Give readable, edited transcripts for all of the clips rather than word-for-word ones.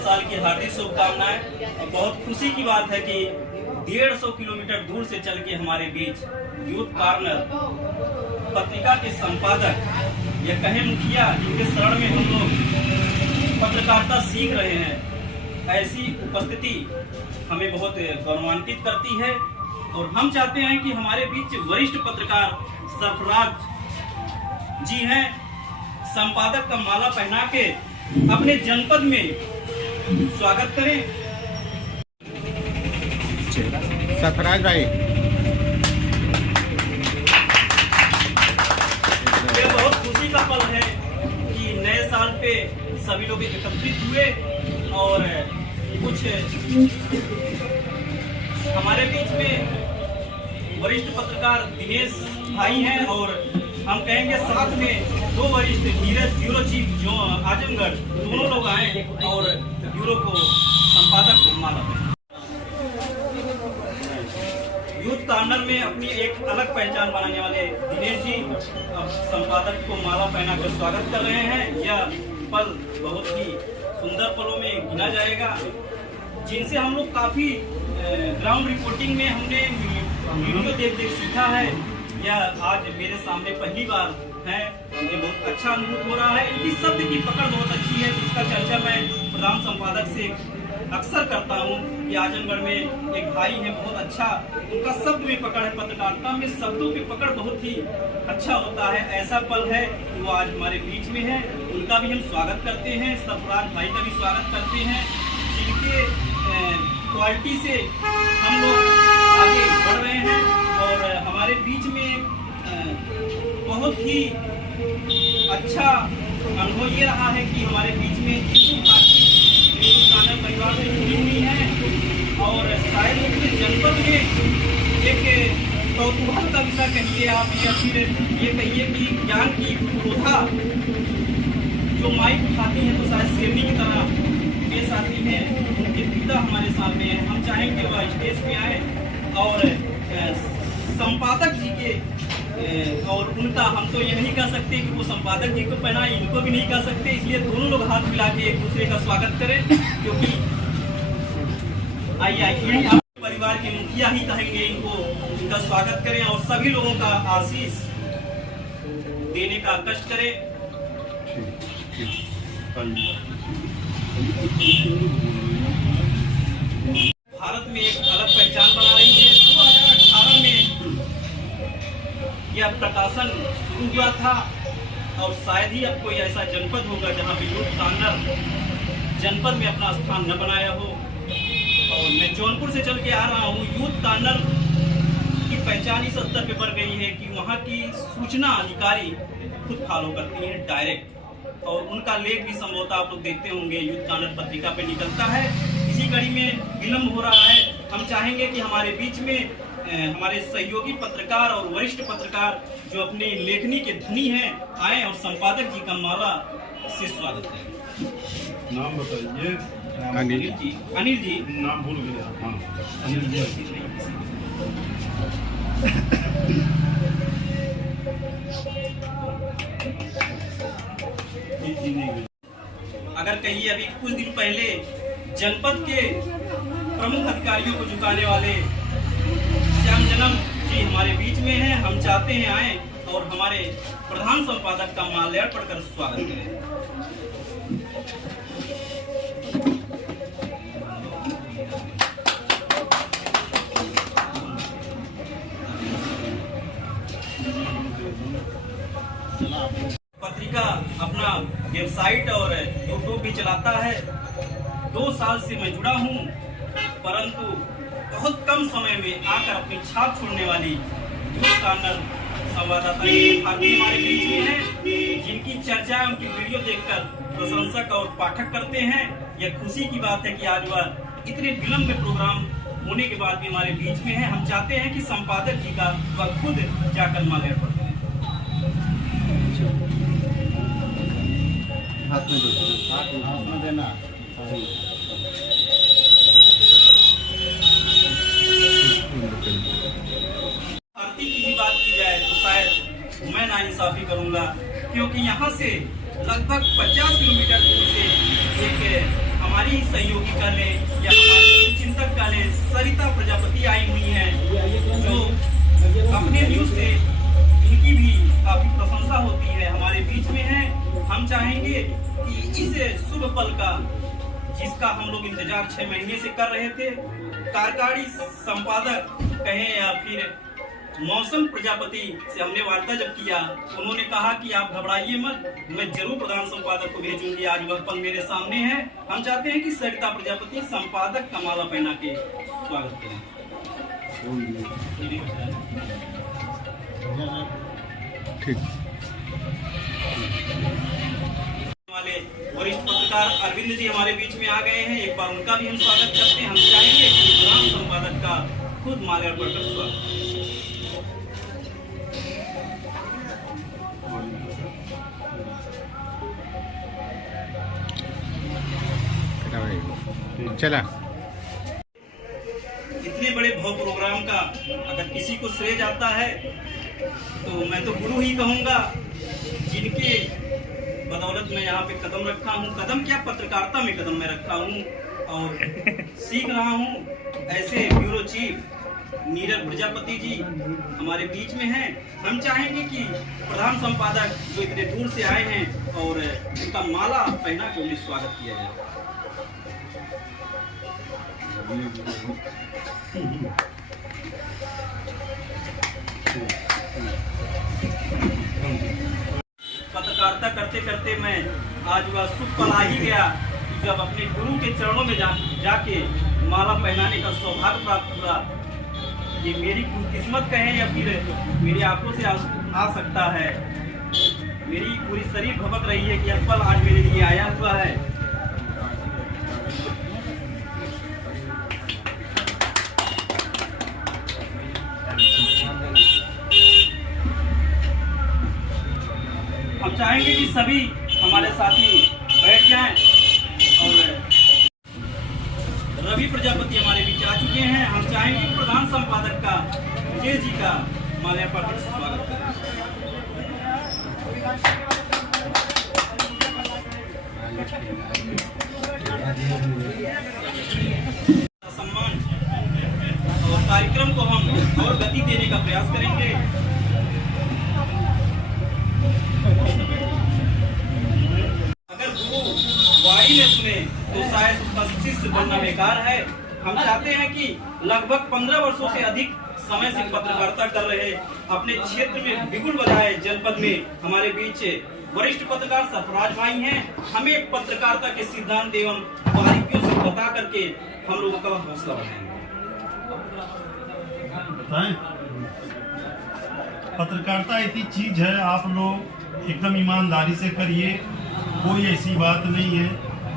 साल की हार्दिक शुभकामनाएं। और बहुत खुशी की बात है कि 150 किलोमीटर दूर से चल के हमारे बीच यूथ कॉर्नर पत्रिका के संपादक या कहे मुखिया, जिनके शरण में हम लोग पत्रकारिता सीख रहे हैं, ऐसी उपस्थिति हमें बहुत गौरवान्वित करती है। और हम चाहते हैं कि हमारे बीच वरिष्ठ पत्रकार सरफराज जी हैं, संपादक का माला पहना के अपने जनपद में स्वागत करें। सरफराज भाई, ये बहुत खुशी का पल है कि नए साल पे सभी लोग एकत्रित हुए और कुछ हमारे बीच में वरिष्ठ पत्रकार दिनेश भाई हैं और हम कहेंगे साथ में 2 वरिष्ठ धीरज ब्यूरो चीफ जो आजमगढ़, दोनों लोग आए और ब्यूरो को संपादक को माला पहना। यूथ कॉर्नर में अपनी एक अलग पहचान बनाने वाले दिनेश जी संपादक को माला पहना कर स्वागत कर रहे हैं। यह पल बहुत ही सुंदर पलों में गिना जाएगा, जिनसे हम लोग काफी ग्राउंड रिपोर्टिंग में हमने वीडियो देख सीखा है। यह आज मेरे सामने पहली बार है, मुझे बहुत अच्छा अनुभव हो रहा है। इनकी शब्द की पकड़ बहुत अच्छी है, जिसका चर्चा मैं प्रधान संपादक से अक्सर करता हूँ कि आजमगढ़ में एक भाई है बहुत अच्छा, उनका शब्द में पकड़ है, पत्रकारिता में शब्दों की पकड़ बहुत ही अच्छा होता है। ऐसा पल है कि वो आज हमारे बीच में है, उनका भी हम स्वागत करते हैं। सरफराज भाई का भी स्वागत करते हैं, जिनके क्वालिटी से हम लोग आगे बढ़ रहे हैं। और हमारे बीच में बहुत ही अच्छा अनुभव ये रहा है कि हमारे बीच में परिवार से जुड़ी हुई है और शायद अपने जनपद में एक कौतूहल का विषय कहिए आप, या फिर ये कहिए कि ज्ञान की प्रोधा जो माइक उठाती है तो शायद शेरनी की तरह पेश आती है। उनके पिता हमारे सामने हैं, हम चाहेंगे वह स्टेज पे आए और संपादक जी के और उनका, हम तो ये नहीं कह सकते कि वो संपादक जी को पहना, इनको भी नहीं कह सकते, इसलिए दोनों लोग हाथ मिला के एक दूसरे का स्वागत करें, क्योंकि आइए आप परिवार के मुखिया ही कहेंगे इनको, इनका स्वागत करें और सभी लोगों का आशीष देने का कष्ट करें। भारत में एक अलग पहचान बना रही है। 2018 में यह प्रकाशन शुरू हुआ था और शायद ही अब कोई ऐसा जनपद होगा जहां पे यूथ कॉर्नर जनपद में अपना स्थान न बनाया हो। और मैं जौनपुर से चल के आ रहा हूँ। यूथ कॉर्नर की पहचान इस स्तर पे बढ़ गई है कि वहाँ की सूचना अधिकारी खुद फॉलो करती हैं डायरेक्ट, और उनका लेख भी संभवतः आप लोग देखते होंगे, यूथ कॉर्नर पत्रिका पे निकलता है। इसी कड़ी में विलम्ब हो रहा है। हम चाहेंगे कि हमारे बीच में हमारे सहयोगी पत्रकार और वरिष्ठ पत्रकार जो अपनी लेखनी के धनी हैं आए और संपादक जी का माला से स्वागत करें। नाम बताइए। अनिल जी नाम भूल गया। हाँ, अनिल जी। अगर कहिए अभी कुछ दिन पहले जनपद के प्रमुख अधिकारियों को झुकाने वाले श्याम जन्म जी हमारे बीच में हैं, हम चाहते हैं आए और हमारे प्रधान संपादक का माल्यार्पण कर स्वागत करें। पत्रिका अपना वेबसाइट और यूट्यूब भी चलाता है। 2 साल से मैं जुड़ा हूं, परंतु बहुत कम समय में आकर अपनी छाप छोड़ने वाली यूथ कॉर्नर संवाददाता भारती हमारे बीच में है, जिनकी चर्चा उनकी वीडियो देखकर प्रशंसक और पाठक करते हैं। यह खुशी की बात है कि आज वह इतने विलंब में प्रोग्राम होने के बाद भी हमारे बीच में है। हम चाहते हैं कि संपादक जी का वह खुद जाकर माल्यार्पण करें। हाथ में देना। भारती की भी बात की जाए तो शायद मैं नाइंसाफी करूंगा, क्योंकि यहाँ से लगभग 50 किलोमीटर दूर से एक हमारे हमारी ही सहयोगी कह लें या हमारे चिंतक कह लें, सरिता प्रजापति आई हुई हैं, जो अपने न्यूज से इनकी भी काफी प्रशंसा होती है, हमारे बीच में है। हम चाहेंगे कि इस शुभ पल का, जिसका हम लोग इंतजार 6 महीने से कर रहे थे, कार्यकारी संपादक कहें या फिर मौसम प्रजापति से हमने वार्ता जब किया, उन्होंने कहा कि आप घबराइए मत, मैं जरूर प्रधान संपादक को भेजूंगी। आज वह पल मेरे सामने है। हम चाहते हैं कि सरिता प्रजापति संपादक का माला पहना के स्वागत करें। ठीक। वाले वरिष्ठ पत्रकार अरविंद जी हमारे बीच में आ गए हैं, एक बार उनका भी हम स्वागत करते हैं। हम चाहेंगे कि प्रधान संपादक का खुद माल्यार्पण कर स्वागत। चला। इतने बड़े भव्य प्रोग्राम का अगर किसी को श्रेय जाता है तो मैं तो गुरु ही कहूंगा, जिनके बदौलत मैं यहाँ पे कदम रखा हूँ। कदम क्या, पत्रकारिता में कदम मैं रखा हूँ और सीख रहा हूँ। ऐसे ब्यूरो चीफ नीरज प्रजापति जी हमारे बीच में हैं। हम चाहेंगे कि प्रधान संपादक जो इतने दूर से आए हैं और उनका माला पहना के उन्हें स्वागत किया जाए। पत्रकारिता करते करते मैं आज वह शुभ पल आ ही गया जब अपने गुरु के चरणों में जाके माला पहनाने का सौभाग्य प्राप्त हुआ। ये मेरी किस्मत कहें या फिर मेरी आंखों से आ सकता है। मेरी पूरी शरीर भपक रही है कि यह पल आज मेरे लिए आया हुआ है। हम चाहेंगे कि सभी हमारे साथी बैठ जाएं और रवि प्रजापति हमारे बीच आ चुके हैं। हम चाहेंगे कि प्रधान संपादक का विजय जी का माल्यार्पण पर स्वागत करें। सम्मान और कार्यक्रम को हम और गति देने का प्रयास करेंगे। अगर गुरु वाणी में सुने तो शायद उसका शिष्य बनना बेकार है। हम चाहते हैं कि लगभग 15 वर्षों से अधिक समय से पत्रकारिता कर रहे अपने क्षेत्र में बिगुल बजाए जनपद में हमारे बीच वरिष्ठ पत्रकार सरफराज भाई हैं। हमें पत्रकारिता के सिद्धांत एवं बारीकियों से बता करके हम लोगों का हौसला बताएं। पत्रकारिता ऐसी चीज है, आप लोग एकदम ईमानदारी से करिए, कोई ऐसी बात नहीं है।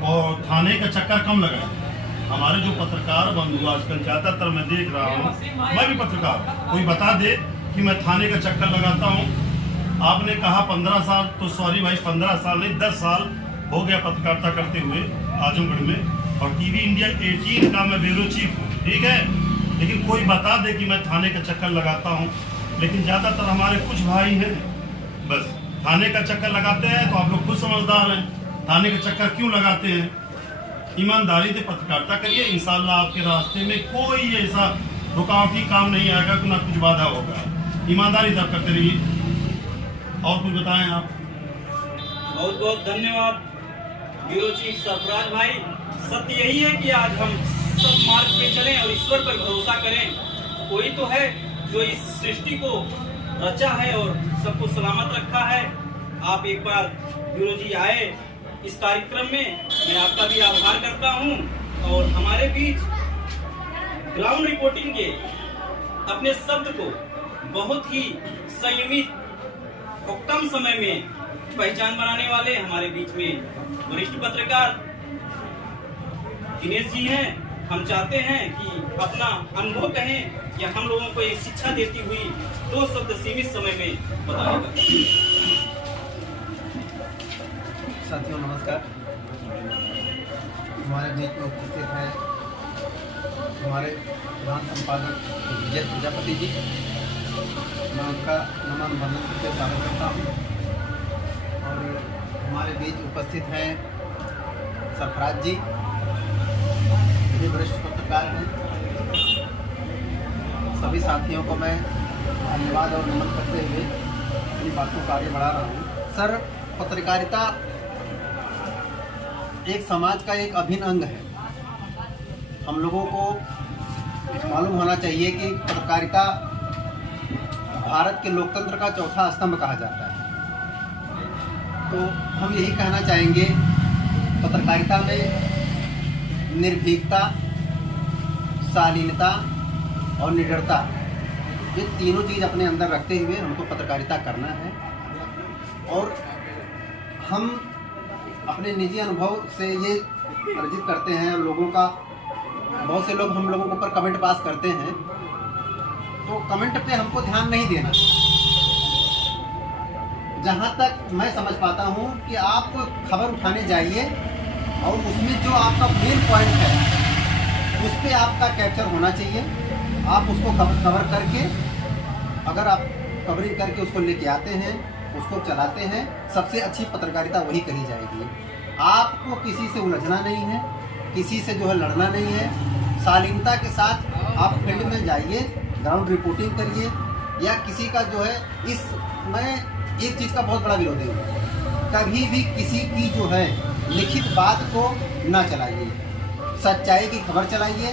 और थाने का चक्कर कम लगाए। हमारे जो पत्रकार बंधु आजकल ज्यादातर मैं देख रहा हूँ, मैं भी पत्रकार, कोई बता दे कि मैं थाने का चक्कर लगाता हूँ। आपने कहा 15 साल, तो सॉरी भाई 15 साल नहीं 10 साल हो गया पत्रकारिता करते हुए आजमगढ़ में, और टीवी इंडिया 18 का मैं ब्यूरो चीफ हूँ, ठीक है। लेकिन कोई बता दे कि मैं थाने का चक्कर लगाता हूँ। लेकिन ज्यादातर हमारे कुछ भाई हैं बस थाने का चक्कर लगाते हैं, तो आप लोग खुद समझदार हैं, थाने का चक्कर क्यों लगाते हैं। ईमानदारी से पत्रकारिता करिए, इंशाल्लाह आपके रास्ते में कोई ऐसा रुकावटी काम नहीं आएगा कि ना कुछ बाधा होगा। ईमानदारी से करते रहिए। और कुछ बताएं आप। बहुत बहुत धन्यवाद ब्यूरो चीफ सरफराज भाई। सत्य यही है कि आज हम सब मार्ग पे चलें और ईश्वर पर भरोसा करें। कोई तो है जो इस सृष्टि को रचा है और सबको सलामत रखा है। आप एक बार ब्यूरो जी आए इस कार्यक्रम में, मैं आपका भी आभार करता हूं। और हमारे बीच ग्राउंड रिपोर्टिंग के अपने शब्द को बहुत ही संयमित और कम समय में पहचान बनाने वाले हमारे बीच में वरिष्ठ पत्रकार दिनेश जी हैं। हम चाहते हैं कि अपना अनुभव कहें या हम लोगों को एक शिक्षा देती हुई 2 शब्द सीमित समय में बताएगा। साथियों नमस्कार। हमारे बीच में उपस्थित हैं हमारे प्रधान संपादक विजय प्रजापति जी। मैं उनका नमन वंदन करके स्वागत करता हूँ। और हमारे बीच उपस्थित हैं सरफराज जी, सभी वरिष्ठ पत्रकार हैं, सभी साथियों को मैं धन्यवाद और नमन करते हुए अपनी बातों को आगे बढ़ा रहा हूँ। सर, पत्रकारिता एक समाज का एक अभिन्न अंग है। हम लोगों को मालूम होना चाहिए कि पत्रकारिता भारत के लोकतंत्र का चौथा स्तंभ कहा जाता है। तो हम यही कहना चाहेंगे, पत्रकारिता में निर्भीकता, शालीनता और निडरता, ये तीनों चीज़ अपने अंदर रखते हुए हमको पत्रकारिता करना है। और हम अपने निजी अनुभव से ये अर्जित करते हैं, लोगों का, बहुत से लोग हम लोगों के ऊपर कमेंट पास करते हैं, तो कमेंट पे हमको ध्यान नहीं देना। जहाँ तक मैं समझ पाता हूँ कि आप खबर उठाने जाइए और उसमें जो आपका मेन पॉइंट है उस पर आपका कैप्चर होना चाहिए। आप उसको कवर करके, अगर आप कवरिंग करके उसको लेके आते हैं, उसको चलाते हैं, सबसे अच्छी पत्रकारिता वही कही जाएगी। आपको किसी से उलझना नहीं है, किसी से जो है लड़ना नहीं है। शालीनता के साथ आप फील्ड में जाइए, ग्राउंड रिपोर्टिंग करिए, या किसी का जो है, मैं एक चीज़ का बहुत बड़ा विरोधी हूँ, कभी भी किसी की जो है लिखित बात को ना चलाइए, सच्चाई की खबर चलाइए।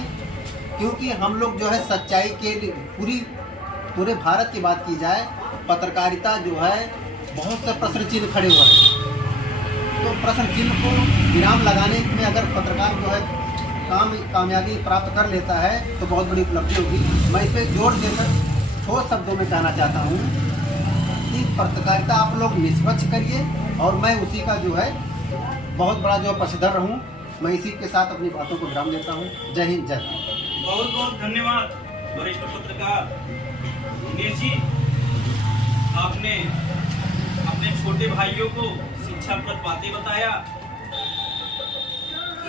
क्योंकि हम लोग जो है सच्चाई के लिए पूरे भारत की बात की जाए, पत्रकारिता जो है बहुत से प्रश्न चिन्ह खड़े हो रहे हैं। तो प्रश्न चिन्ह को विराम लगाने में अगर पत्रकार जो है कामयाबी प्राप्त कर लेता है तो बहुत बड़ी उपलब्धि होगी। मैं इस पर जोर देकर ठोस शब्दों में कहना चाहता हूँ कि पत्रकारिता आप लोग निष्पक्ष करिए, और मैं उसी का जो है बहुत बड़ा जो पक्षधर रहूँ। मैं इसी के साथ अपनी बातों को विराम देता हूँ। जय हिंद, जय भारत। बहुत बहुत धन्यवाद वरिष्ठ पत्रकार दिनेश जी। आपने अपने छोटे भाइयों को शिक्षाप्रद बातें बताया।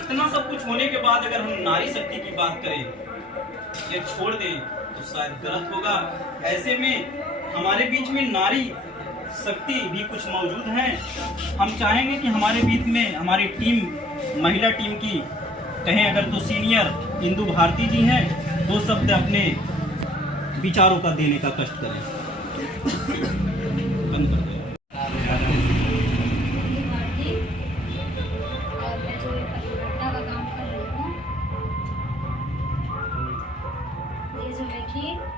इतना सब कुछ होने के बाद अगर हम नारी शक्ति की बात करें या छोड़ दें तो शायद गलत होगा। ऐसे में हमारे बीच में नारी शक्ति भी कुछ मौजूद हैं। हम चाहेंगे कि हमारे बीच में हमारी टीम, महिला टीम की कहें अगर तो सीनियर इंदु भारती जी हैं, 2 शब्द अपने विचारों का देने का कष्ट करें। बंद कर दें।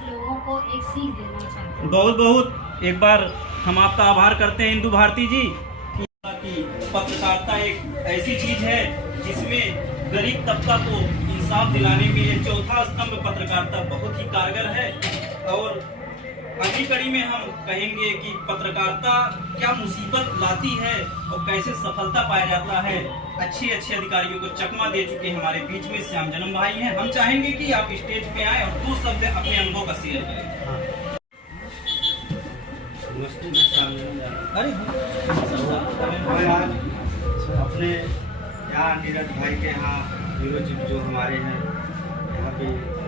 लोगों को एक सीख देना चाहते हैं। बहुत बहुत एक बार हम आपका आभार करते हैं इंदु भारती जी कि पत्रकारिता एक ऐसी चीज है जिसमें गरीब तबका को इंसाफ दिलाने में ये चौथा स्तंभ पत्रकारिता बहुत ही कारगर है। और अगली कड़ी में हम कहेंगे कि पत्रकारिता क्या मुसीबत लाती है और कैसे सफलता पाया जाता है। अच्छे अधिकारियों को चकमा दे चुके हमारे बीच में श्याम जन्म भाई हैं। हम चाहेंगे कि आप स्टेज पे आए और 2 शब्द अपने अनुभव का शेयर करें। अरे अपने यहाँ नीरज भाई के यहाँ ब्यूरो जो हमारे हैं, यहाँ पे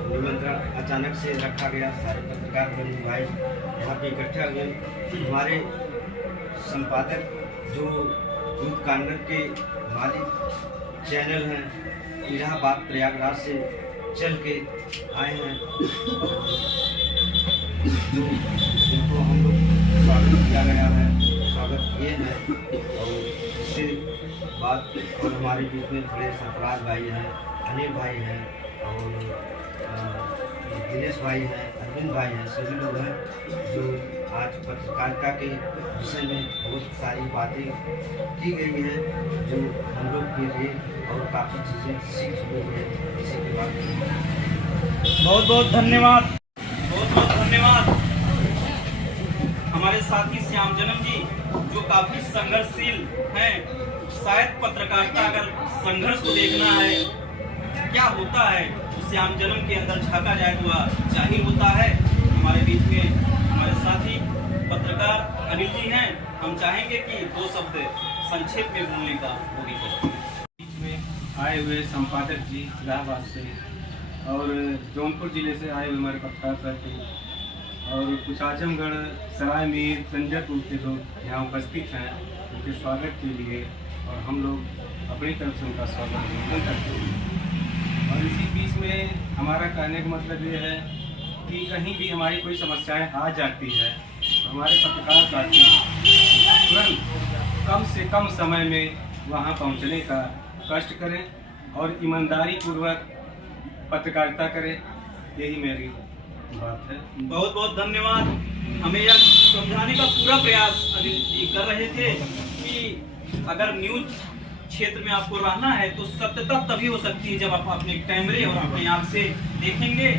निमंत्रण अचानक से रखा गया। सारे पत्रकार बंधु भाई यहाँ पे इकट्ठा हुए। हमारे संपादक जो यूथ कॉर्नर के मालिक चैनल हैं, इलाहाबाद प्रयागराज से चल के आए हैं, जो उनको हम लोग स्वागत किया गया है, स्वागत किए हैं। और इससे बात, और हमारे बीच में बड़े सरफराज भाई हैं, अनिल भाई हैं, और दिनेश भाई हैं, अरविंद भाई हैं, सभी लोग हैं जो आज पत्रकारिता के विषय में बहुत सारी बातें की गई हैं जो हम लोग के लिए और काफ़ी चीज़ें सीख हुई हैं। इसी के बाद बहुत बहुत धन्यवाद, बहुत बहुत धन्यवाद हमारे साथी श्याम जन्म जी जो काफी संघर्षशील हैं। शायद पत्रकारिता अगर संघर्ष को देखना है क्या होता है तो श्याम जन्म के अंदर झांका जाए तो जाहिर होता है। हमारे बीच में हमारे साथी पत्रकार अनिल जी हैं। हम चाहेंगे कि 2 शब्द संक्षेप में बोलने का होगी। बीच में आए हुए संपादक जी इलाहाबाद से और जौनपुर जिले से आए हुए हमारे पत्रकार साथी और कुछ आजमगढ़, सराय मीर, संजयपुर के लोग यहाँ उपस्थित हैं। उनके स्वागत के लिए और हम लोग अपनी तरफ से उनका स्वागत करते हैं। और इसी हमारा कहने का मतलब ये है कि कहीं भी हमारी कोई समस्याएं आ जाती है तो हमारे पत्रकार साथी तुरंत कम से कम समय में वहां पहुंचने का कष्ट करें और ईमानदारी पूर्वक पत्रकारिता करें, यही मेरी बात है। बहुत बहुत धन्यवाद। हमें यह समझाने का पूरा प्रयास अनिल जी कर रहे थे कि अगर न्यूज क्षेत्र में आपको रहना है तो सत्यता तभी हो सकती है जब आप अपने कैमरे और अपने आँख से देखेंगे।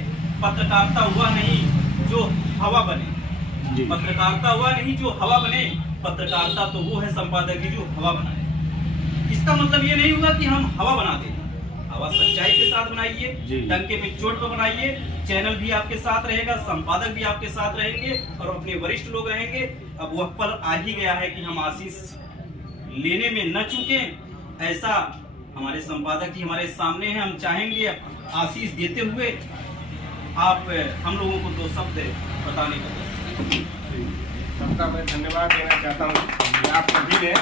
पत्रकारिता हुआ नहीं जो हवा बने, पत्रकारिता हुआ नहीं जो हवा बने, पत्रकारिता तो वो है संपादक की जो हवा बनाए। इसका मतलब ये नहीं होगा कि हम हवा बना दें, हवा सच्चाई के साथ बनाइए, डंके में चोट पर बनाइए। चैनल भी आपके साथ रहेगा, संपादक भी आपके साथ रहेंगे और अपने वरिष्ठ लोग रहेंगे। अब वह पल आ ही गया है कि हम आशीष लेने में न चूके। ऐसा हमारे संपादक जी हमारे सामने हैं, हम चाहेंगे आशीष देते हुए आप हम लोगों को 2 शब्द बताने का। सबका मैं धन्यवाद देना चाहता हूँ कि आप सभी ने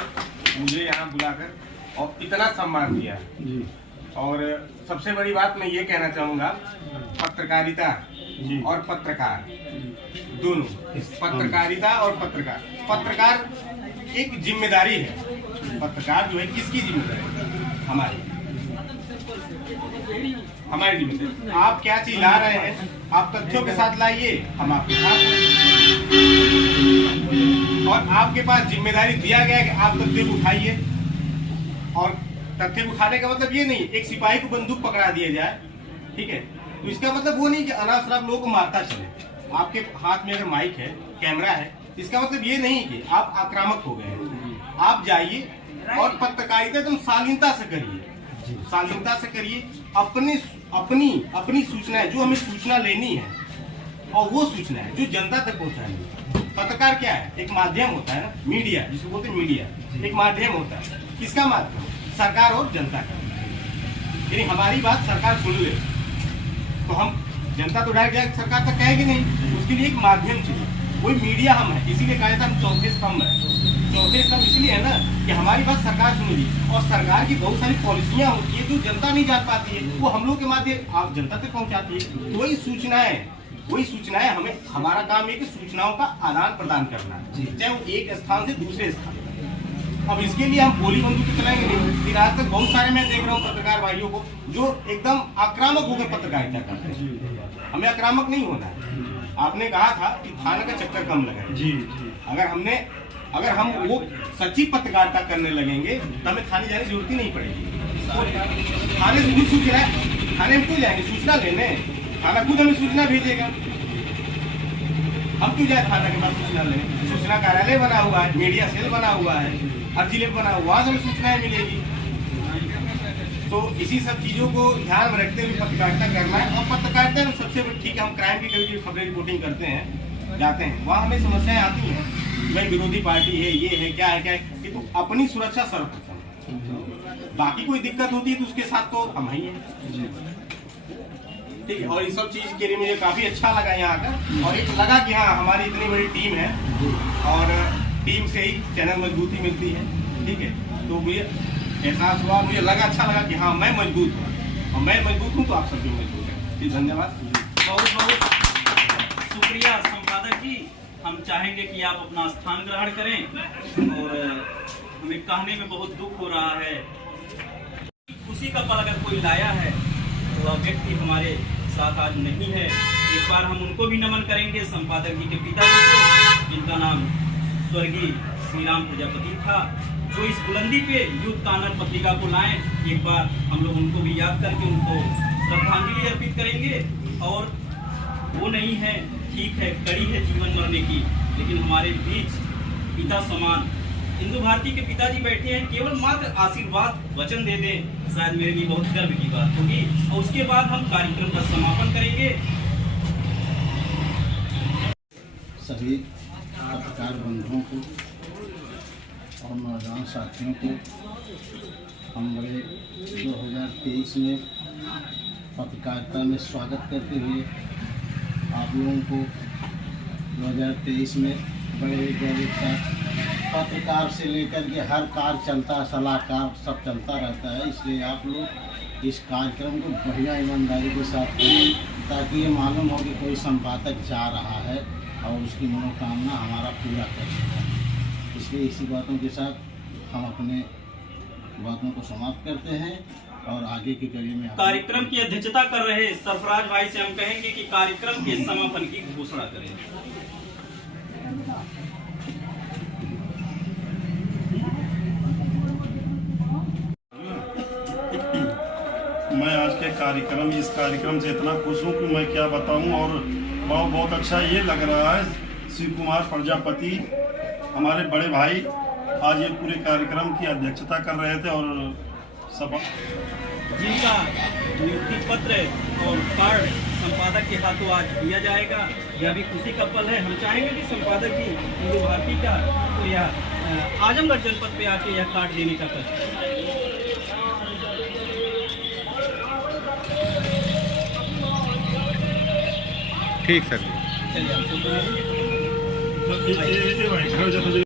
मुझे यहाँ बुलाकर और इतना सम्मान दिया। और सबसे बड़ी बात मैं ये कहना चाहूँगा, पत्रकारिता और पत्रकार दोनों, पत्रकारिता और पत्रकार एक जिम्मेदारी है। पत्रकार जो है किसकी जिम्मेदारी? हमारी जिम्मेदारी। आप क्या चीज ला रहे हैं, आप तथ्यों के साथ लाइए, हम आपके साथ हैं। और आपके पास जिम्मेदारी दिया गया है कि आप तथ्य को उठाइए। और तथ्य उठाने का मतलब ये नहीं एक सिपाही को बंदूक पकड़ा दिया जाए, ठीक है, तो इसका मतलब वो नहीं कि अनासराफ लोगों को मारता चले। आपके हाथ में अगर माइक है, कैमरा है, इसका मतलब ये नहीं कि आप आक्रामक हो गए हैं। आप जाइए और पत्रकारिता तुम शालीनता से करिए, शालीनता से करिए। अपनी सूचनाएं, जो हमें सूचना लेनी है और वो सूचना है जो जनता तक पहुंचानी है। पत्रकार क्या है? एक माध्यम होता है ना, मीडिया जिसको बोलते हैं मीडिया, एक माध्यम होता है। किसका माध्यम? सरकार और जनता का। यानी हमारी बात सरकार सुन ले तो हम जनता तो डायरेक्ट जाकर सरकार तक कहेगी नहीं, उसके लिए एक माध्यम चाहिए, वही मीडिया हम है। इसीलिए कहा जाता है हम चौथे स्तंभ है। चौथे स्तंभ इसलिए है ना कि हमारी बात सरकार सुनेगी और सरकार की बहुत सारी पॉलिसियां होती है जो जनता नहीं जान पाती है, वो हम लोग के माध्यम आप जनता तक पहुंचाती है। तो वही सूचनाएं हमें, हमारा काम है कि सूचनाओं का आदान प्रदान करना, चाहे वो एक स्थान से दूसरे स्थान। अब इसके लिए हम गोली बंदूक चलाएंगे नहीं। फिर आज तक बहुत सारे मैं देख रहा हूँ पत्रकार भाइयों को जो एकदम आक्रामक होकर पत्रकारिता करते हैं। हमें आक्रामक नहीं होना है। आपने कहा था कि थाने का चक्कर कम लगाए। अगर हम वो सच्ची पत्रकारिता करने लगेंगे तो हमें थाने जाने की जरूरत ही नहीं पड़ेगी। थाने से खुद सूचना है, थाने में क्यों जाएंगे सूचना लेने? थाना खुद हमें सूचना भेजेगा, हम क्यों जाए थाना के पास सूचना लेने? सूचना कार्यालय बना हुआ है, मीडिया सेल बना हुआ है, अर्जी लेख बना हुआ, वहां से हमें सूचनाएं मिलेगी। तो इसी सब चीजों को ध्यान में रखते हुए पत्रकारिता करना है। और पत्रकारिता में सबसे ठीक है, हम क्राइम की कभी खबरें रिपोर्टिंग करते हैं, जाते हैं, वहाँ हमें समस्याएं आती हैं, भाई विरोधी पार्टी है, ये है, क्या है, तो अपनी सुरक्षा सर्वप्रथम। बाकी कोई दिक्कत होती है तो उसके साथ तो हम ही हैं, ठीक है। और इस सब चीज के लिए मुझे काफी अच्छा लगा यहाँ आकर, और एक लगा कि हाँ हमारी इतनी बड़ी टीम है और टीम से ही चैनल मजबूती मिलती है, ठीक है। तो मुझे एहसास हुआ, मुझे लगा, अच्छा लगा कि हाँ मैं मजबूत हूँ और मैं मजबूत हूँ तो आप सभी मजबूत हैं। जी धन्यवाद, बहुत बहुत शुक्रिया संपादक जी। हम चाहेंगे कि आप अपना स्थान ग्रहण करें और हमें कहने में बहुत दुख हो रहा है। खुशी का पल अगर कोई लाया है तो वह व्यक्ति हमारे साथ आज नहीं है। एक बार हम उनको भी नमन करेंगे, संपादक जी के पिताजी को, जिनका नाम स्वर्गीय श्री राम प्रजापति था, जो इस बुलंदी पे यूथ कॉर्नर पत्रिका को लाए। एक बार हम लोग उनको भी याद करके उनको श्रद्धांजलि अर्पित करेंगे। और वो नहीं है, ठीक है, कड़ी है जीवन मरने की, लेकिन हमारे बीच पिता समान हिंदू भारती के पिताजी बैठे हैं। केवल मात्र आशीर्वाद वचन दे दें, शायद मेरे लिए बहुत गर्व की बात होगी। और उसके बाद हम कार्यक्रम का समापन करेंगे। सभी पत्रकार बंधुओं को और नौजवान साथियों को हम बड़े 2023 में पत्रकारिता में स्वागत करते हुए आप लोगों को 2023 में बड़े गौरवता पत्रकार से लेकर के हर कार्य चलता, सलाहकार सब चलता रहता है। इसलिए आप लोग इस कार्यक्रम को बढ़िया ईमानदारी के साथ करें, ताकि ये मालूम हो कि कोई संपादक जा रहा है और उसकी मनोकामना हमारा पूरा कर सकता है। इसलिए इसी बातों के साथ हम अपने बातों को समाप्त करते हैं और आगे की कड़ी में कार्यक्रम की अध्यक्षता कर रहे सरफराज भाई से हम कहेंगे कि कार्यक्रम के समापन की घोषणा करें। मैं आज के इस कार्यक्रम से इतना खुश हूँ कि मैं क्या बताऊँ, और बहुत अच्छा ये लग रहा है। शिव कुमार प्रजापति हमारे बड़े भाई आज ये पूरे कार्यक्रम की अध्यक्षता कर रहे थे, और सब जिनका नियुक्ति पत्र और कार्ड संपादक के हाथों आज दिया जाएगा, यह भी खुशी का पल है। हम चाहेंगे कि संपादक जी हिंदू भारती का तो यह आजमगढ़ जनपद पे आके यह कार्ड देने का कष्ट। ठीक सर। चलिए, आप फोटो ले लीजिए। ये भाई घर जाते